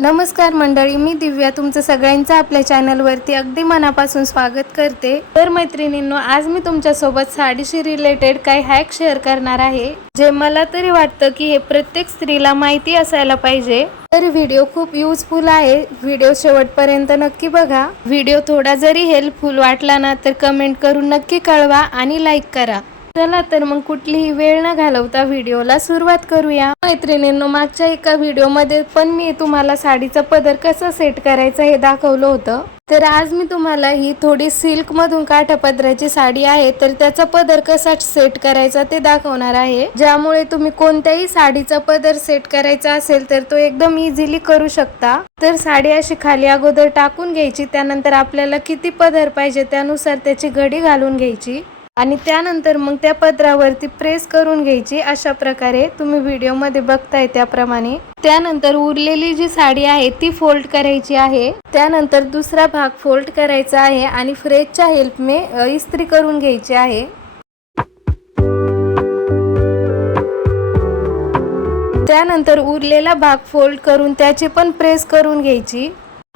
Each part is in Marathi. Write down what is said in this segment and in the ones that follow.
नमस्कार मंडळी, मी दिव्या तुमचं सगळ्यांचं आपल्या चॅनलवरती अगदी मनापासून स्वागत करते। तर मैत्रिणींनो, आज मी तुमच्यासोबत साडीशी रिलेटेड काही हॅक शेअर करणार आहे, जे मला तरी वाटतं की हे प्रत्येक स्त्रीला माहिती असायला पाहिजे। तर व्हिडिओ खूप युजफुल आहे, व्हिडिओ शेवटपर्यंत नक्की बघा। व्हिडिओ थोडा जरी हेल्पफुल वाटला ना तर कमेंट करून नक्की कळवा आणि लाईक करा। चला तर मग कुठलीही वेळ न घालवता व्हिडिओला सुरुवात करूया। मैत्रिणींनो, मागच्या एका व्हिडिओमध्ये पण मी तुम्हाला साडीचा पदर कसा सेट करायचा हे दाखवलं होतं। तर आज मी तुम्हाला ही थोडी सिल्क मधून काठापदराची साडी आहे, तर त्याचा पदर कसा सेट करायचा ते दाखवणार आहे, ज्यामुळे तुम्ही कोणत्याही साडीचा पदर सेट करायचा असेल तर तो एकदम इझिली करू शकता। तर साडी अशी खाली अगोदर टाकून घ्यायची, त्यानंतर आपल्याला किती पदर पाहिजे त्यानुसार त्याची घडी घालून घ्यायची आणि त्यानंतर मग त्या पदरावरती प्रेस करून घ्यायची। अशा प्रकारे तुम्ही व्हिडिओमध्ये बघताय त्याप्रमाणे। त्यानंतर उरलेली जी साडी आहे ती फोल्ड करायची आहे, त्यानंतर दुसरा भाग फोल्ड करायचा आहे आणि फ्रेजच्या हेल्पने इस्त्री करून घ्यायची आहे। त्यानंतर उरलेला भाग फोल्ड करून त्याची पण प्रेस करून घ्यायची।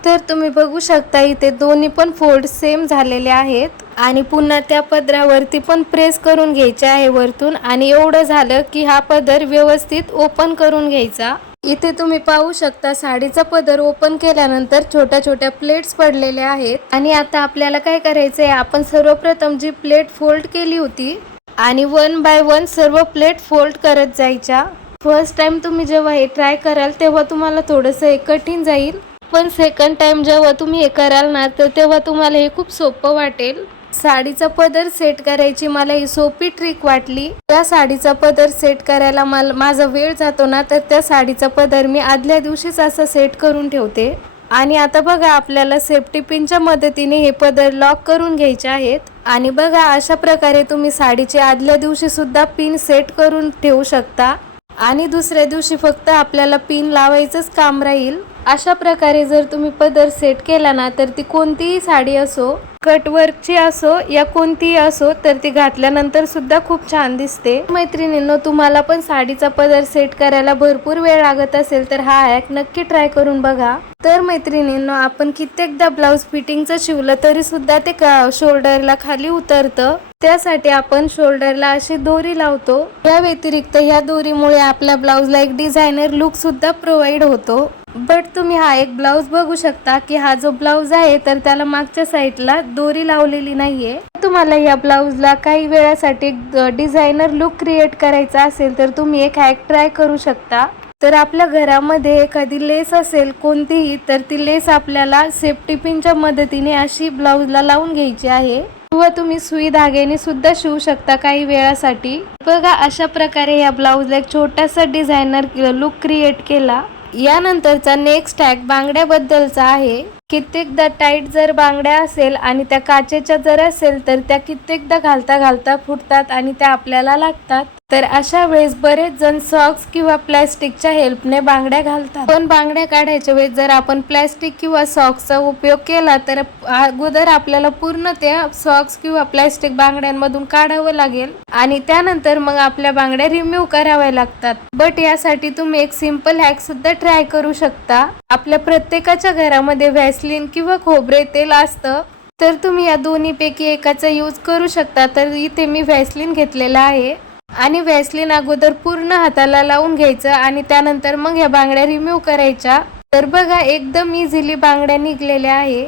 तर तुम्ही बघू शकता इथे दोन्ही पण फोल्ड सेम झालेले आहेत आणि पुन्हा त्या पदरावरती पण प्रेस करून घ्यायचे आहे वरतून। आणि एवढं झालं की हा पदर व्यवस्थित ओपन करून घ्यायचा। इथे तुम्ही पाहू शकता साडीचा पदर ओपन केल्यानंतर छोट्या छोट्या प्लेट्स पडलेल्या आहेत। आणि आता आपल्याला काय करायचंय, आपण सर्वप्रथम जी प्लेट फोल्ड केली होती आणि 1 बाय 1 सर्व प्लेट फोल्ड करत जायच्या। फर्स्ट टाइम तुम्ही जेव्हा हे ट्राय कराल तेव्हा तुम्हाला थोडंसं हे कठीण जाईल, पण सेकंड टाइम जेव्हा तुम्ही हे कराल ना तर तेव्हा तुम्हाला हे खूप सोपं वाटेल। साडीचा पदर सेट करायची मला ही सोपी ट्रिक वाटली। त्या साडीचा पदर सेट करायला माझा वेळ जातो ना, तर त्या साडीचा पदर मी आदल्या दिवशीच असा सेट करून ठेवते। आणि आता बघा, आपल्याला सेफ्टी पिनच्या मदतीने हे पदर लॉक करून घ्यायचे आहेत। आणि बघा, अशा प्रकारे तुम्ही साडीचे आदल्या दिवशी सुद्धा पिन सेट करून ठेवू शकता आणि दुसऱ्या दिवशी फक्त आपल्याला पिन लावायचंच काम राहील। अशा प्रकारे जर तुम्ही पदर सेट केला ना तर ती कोणतीही साडी असो, कटवर्कची असो या कोणतीही असो, तर ती घातल्यानंतर सुद्धा खूप छान दिसते। मैत्रिणींनो, तुम्हाला पण साडीचा पदर सेट करायला भरपूर वेळ लागत असेल तर हा हॅक नक्की ट्राय करून बघा। तर मैत्रिणींनो, आपण कित्येकदा ब्लाऊज फिटिंगचं शिवलं तरी सुद्धा ते शोल्डरला खाली उतरतं, त्यासाठी आपण शोल्डरला अशी दोरी लावतो। या व्यतिरिक्त या दोरीमुळे आपल्या ब्लाऊजला एक डिझायनर लुक सुद्धा प्रोव्हाइड होतो। बट तुम्ही हा एक ब्लाऊज बघू शकता की हा जो ब्लाऊज आहे तर त्याला मागच्या साईडला दोरी लावलेली नाहीये। तुम्हाला या ब्लाऊजला काही वेळासाठी डिझायनर लुक क्रिएट करायचा असेल तर तुम्ही एक हॅक ट्राय करू शकता। तर आपल्या घरामध्ये एखादी लेस असेल कोणतीही, तर ती लेस आपल्याला सेफ्टी पिनच्या मदतीने अशी ब्लाऊजला लावून घ्यायची आहे, किंवा तुम्ही सुई धाग्याने सुद्धा शिवू शकता काही वेळासाठी। बघा, अशा प्रकारे या ब्लाऊजला एक छोटासा डिझायनर लुक क्रिएट केला। यानंतरचा नेक्स्ट हॅक बांगड्याबद्दलचा आहे। कित्येकदा टाईट जर बांगड्या असेल आणि त्या काचेच्या जर असेल तर त्या कित्येकदा घालता घालता फुटतात आणि त्या आपल्याला लागतात। तर अशा वेळेस बरेच जण सॉक्स किंवा प्लॅस्टिकच्या हेल्पने बांगड्या घालतात, पण बांगड्या काढायच्या वेळेस जर आपण प्लॅस्टिक किंवा सॉक्सचा उपयोग केला तर अगोदर आपल्याला पूर्ण त्या सॉक्स किंवा प्लॅस्टिक बांगड्यांमधून काढावं लागेल आणि त्यानंतर मग आपल्या बांगड्या रिमूव्ह कराव्या लागतात। बट यासाठी तुम्ही एक सिंपल हॅक सुद्धा ट्राय करू शकता। आपल्या प्रत्येकाच्या घरामध्ये व्हॅसलीन किंवा खोबरे तेल असतं, तर तुम्ही या दोन्हीपैकी एकाचा यूज करू शकता। तर इथे मी व्हॅसलीन घेतलेला आहे आणि व्हॅसलीन अगोदर पूर्ण हाताला लावून घ्यायचं आणि त्यानंतर मग या बांगड्या रिमूव्ह करायच्या। तर बघा, एकदम इझिली बांगड्या निघलेल्या आहे।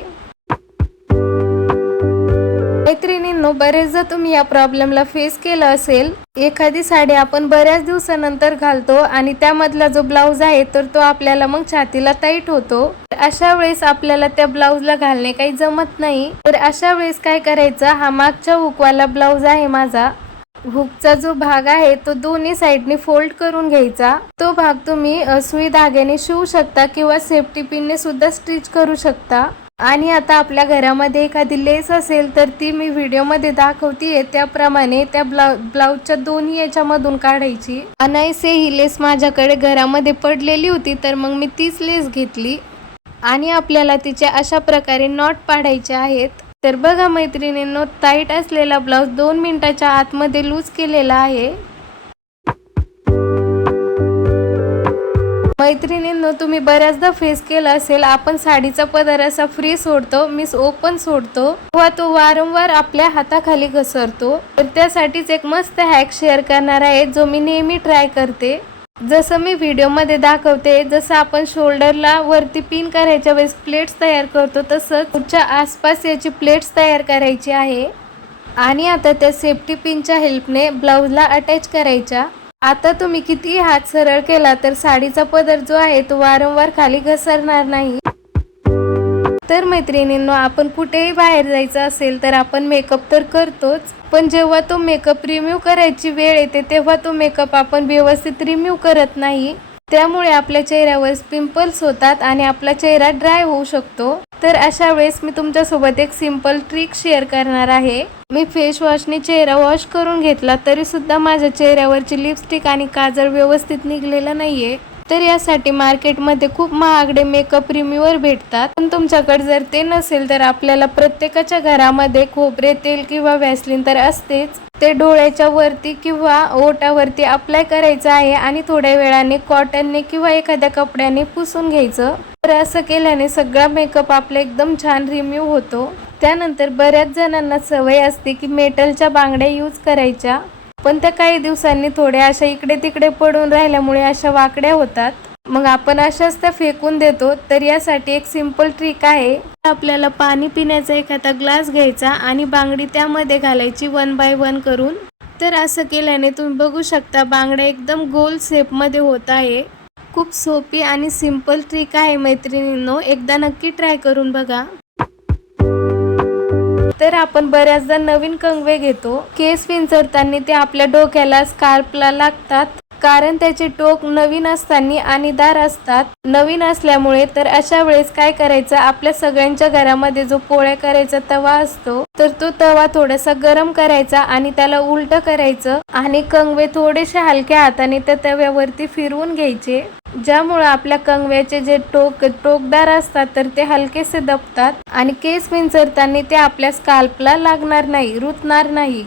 मैत्रिणींनो, बरेचदा तुम्ही या प्रॉब्लेमला फेस केलं असेल। एखादी साडी आपण बऱ्याच दिवसानंतर घालतो आणि त्यामधला जो ब्लाऊज आहे तर तो आपल्याला मग छातीला टाईट होतो। अशा वेळेस आपल्याला त्या ब्लाऊजला घालणे काही जमत नाही। तर अशा वेळेस काय करायचं, हा मागच्या हुकवाला ब्लाऊज आहे माझा, हुकचा जो भाग आहे तो दोन्ही साइडनी फोल्ड करून घ्यायचा। तो भाग तुम्ही सुई धाग्याने शिवू शकता किंवा सेफ्टी पिनने सुद्धा स्टिच करू शकता। आणि आता आपल्या घरामध्ये एखादी लेस असेल तर ती मी व्हिडिओमध्ये दाखवतीये त्याप्रमाणे त्या ब्लाऊजच्या दोन्ही याच्यामधून काढायची। अनायसे ही लेस माझ्याकडे घरामध्ये पडलेली होती, तर मग मी तीच लेस घेतली आणि आपल्याला तिचे अशा प्रकारे नॉट पाडायचे आहेत। तर बघा मैत्रिणींनो, टाईट असलेला ब्लाऊज 2 मिनिटाच्या आतमध्ये लूज केलेला आहे। मैत्रिणींनो, तुम्ही बऱ्याचदा फेस केलं असेल, आपण साडीचा पदर असा फ्री सोडतो, मीन्स ओपन सोडतो, तेव्हा तो वारंवार आपल्या हाताखाली घसरतो. तर त्यासाठीच एक मस्त हॅक शेअर करणार आहे, जो मी नेहमी ट्राय करते. जसं मी व्हिडिओमध्ये दाखवते, जसं आपण शोल्डरला वरती पिन करायच्या वेळेस प्लेट्स तयार करतो, तसंच पुढच्या आसपास याची प्लेट्स तयार करायची आहे. आणि आता त्या सेफ्टी पिनच्या हेल्पने ब्लाऊजला अटॅच करायच्या. आता तुम्ही कितीही हात सरळ केला तर साडीचा पदर जो आहे तो वारंवार खाली घसरणार नाही. तर मैत्रिणींनो, आपण कुठेही बाहेर जायचं असेल तर आपण मेकअप तर करतोच, पण जेव्हा तो मेकअप रिमूव्ह करायची वेळ येते तेव्हा तो मेकअप आपण व्यवस्थित रिमूव्ह करत नाही. त्यामुळे आपल्या चेहऱ्यावर पिंपल्स होतात आणि आपला चेहरा ड्राय होऊ शकतो. तर अशा वेळेस मी तुमच्यासोबत एक सिंपल ट्रिक शेअर करणार आहे. मी फेस वॉशने चेहरा वॉश करून घेतला तरी सुद्धा माझ्या चेहऱ्यावरची लिपस्टिक आणि काजळ व्यवस्थित निघलेलं नाहीये. तर यासाठी मार्केटमध्ये खूप महागडे मेकअप रिमूव्हर भेटतात. पण तुमच्याकडे जर ते नसेल तर आपल्याला प्रत्येकाच्या घरामध्ये खोबरे तेल किंवा व्हॅसलीन तर असतेच. ते डोळ्याच्या वरती किंवा ओठावरती अप्लाय करायचं आहे आणि थोड्या वेळाने कॉटनने किंवा एखाद्या कपड्याने पुसून घ्यायचं. तर असं केल्याने सगळा मेकअप आपला एकदम छान रिमूव्ह होतो. त्यानंतर बऱ्याच जणांना सवय असते की मेटलच्या बांगड्या यूज करायच्या, पण त्या काही दिवसांनी थोड्या अशा इकडे तिकडे पडून राहिल्यामुळे अशा वाकड्या होतात. मग आपण अशाच त्या फेकून देतो. तर यासाठी एक सिंपल ट्रिक आहे. आपल्याला पाणी पिण्याचा एखादा ग्लास घ्यायचा आणि बांगडी त्यामध्ये घालायची 1 बाय 1 करून. तर असं केल्याने तुम्ही बघू शकता बांगड्या एकदम गोल शेपमध्ये होत आहे. खूप सोपी आणि सिंपल ट्रिक आहे मैत्रिणींनो, एकदा नक्की ट्राय करून बघा. तर आपण बऱ्याचदा नवीन कंगवे घेतो, केस विंचरताना ते आपल्या डोक्याला स्कार्फला लागतात, कारण त्याचे टोक नवीन असताना आणि दार असतात नवीन असल्यामुळे. तर अशा वेळेस काय करायचं, आपल्या सगळ्यांच्या घरामध्ये जो पोळ्या करायचा तवा असतो, तर तो तवा थोडासा गरम करायचा आणि त्याला उलट करायचं आणि कंगवे थोडेसे हलक्या हाताने त्या तव्यावरती फिरवून घ्यायचे, ज्यामुळे आपल्या कंगव्याचे जे टोकदार असतात तर ते हलकेसे दबतात आणि केस विंचरताना ते आपल्या स्काल्पला लागणार नाही, रुतणार नाही.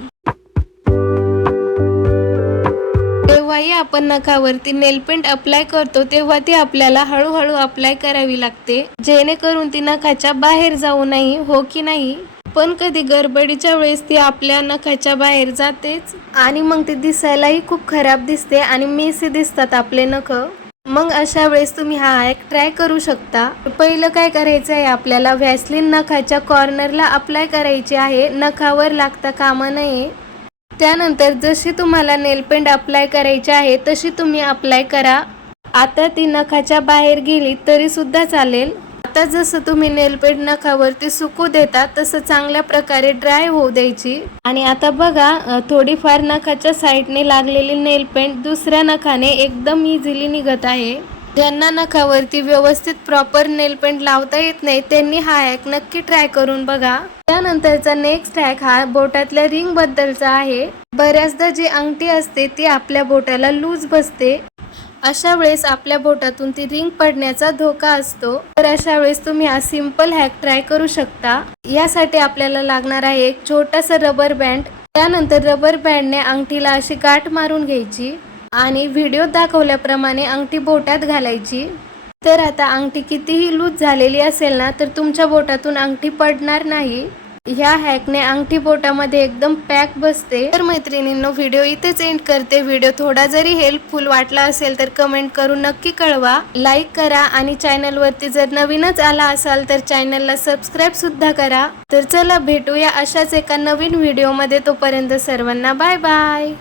जेव्हाही आपण नखावरती नेलपेंट अप्लाय करतो तेव्हा ती आपल्याला हळूहळू अप्लाय करावी लागते, जेणेकरून ती नखाच्या बाहेर जाऊ नये, हो की नाही? पण कधी गडबडीच्या वेळेस ती आपल्या नखाच्या बाहेर जातेच आणि मग ती दिसायलाही खूप खराब दिसते आणि मेसी दिसतात आपले नख. मग अशा वेळेस तुम्ही हा हॅक ट्राय करू शकता. पहिलं काय करायचं आहे, आपल्याला व्हॅसलीन नखाच्या कॉर्नरला अप्लाय करायची आहे, नखावर लागता कामा नये. त्यानंतर जशी तुम्हाला नेलपेंट अप्लाय करायची आहे तशी तुम्ही अप्लाय करा. आता ती नखाच्या बाहेर गेली तरी सुद्धा चालेल. आता जसं तुम्ही नेलपेंट नखावरती सुकू देता तसं चांगल्या प्रकारे ड्राय होऊ द्यायची. आणि आता बघा, थोडीफार नखाच्या साईडने लागलेली नेलपेंट दुसऱ्या नखाने एकदम इझिली निघत आहे. ज्यांना नखावरती व्यवस्थित प्रॉपर नेलपेंट लावता येत नाही त्यांनी हा हॅक नक्की ट्राय करून बघा. त्यानंतरचा नेक्स्ट हॅक हा बोटातल्या रिंग बद्दलचा आहे. बऱ्याचदा जी अंगठी असते ती आपल्या बोटाला लूज बसते, अशा वेळेस आपल्या बोटातून ती रिंग पडण्याचा धोका असतो. तर अशा वेळेस तुम्ही हा सिंपल हॅक ट्राय करू शकता. यासाठी आपल्याला लागणार आहे एक छोटासा रबर बँड. त्यानंतर रबर बँडने अंगठीला अशी गाठ मारून घ्यायची आणि व्हिडिओ दाखवल्याप्रमाणे अंगठी बोटात घालायची. तर आता अंगठी कितीही लूज झालेली असेल ना तर तुमच्या बोटातून अंगठी पडणार नाही. ह्या हॅकने अंगठी बोटामध्ये एकदम पॅक बसते. तर मैत्रिणींनो, व्हिडिओ इथेच एंड करते. व्हिडिओ थोडा जरी हेल्पफुल वाटला असेल तर कमेंट करून नक्की कळवा, लाईक करा आणि चॅनलवरती जर नवीनच आला असाल तर चॅनलला सबस्क्राईब सुद्धा करा. तर चला भेटूया अशाच एका नवीन व्हिडिओमध्ये. तोपर्यंत सर्वांना बाय बाय.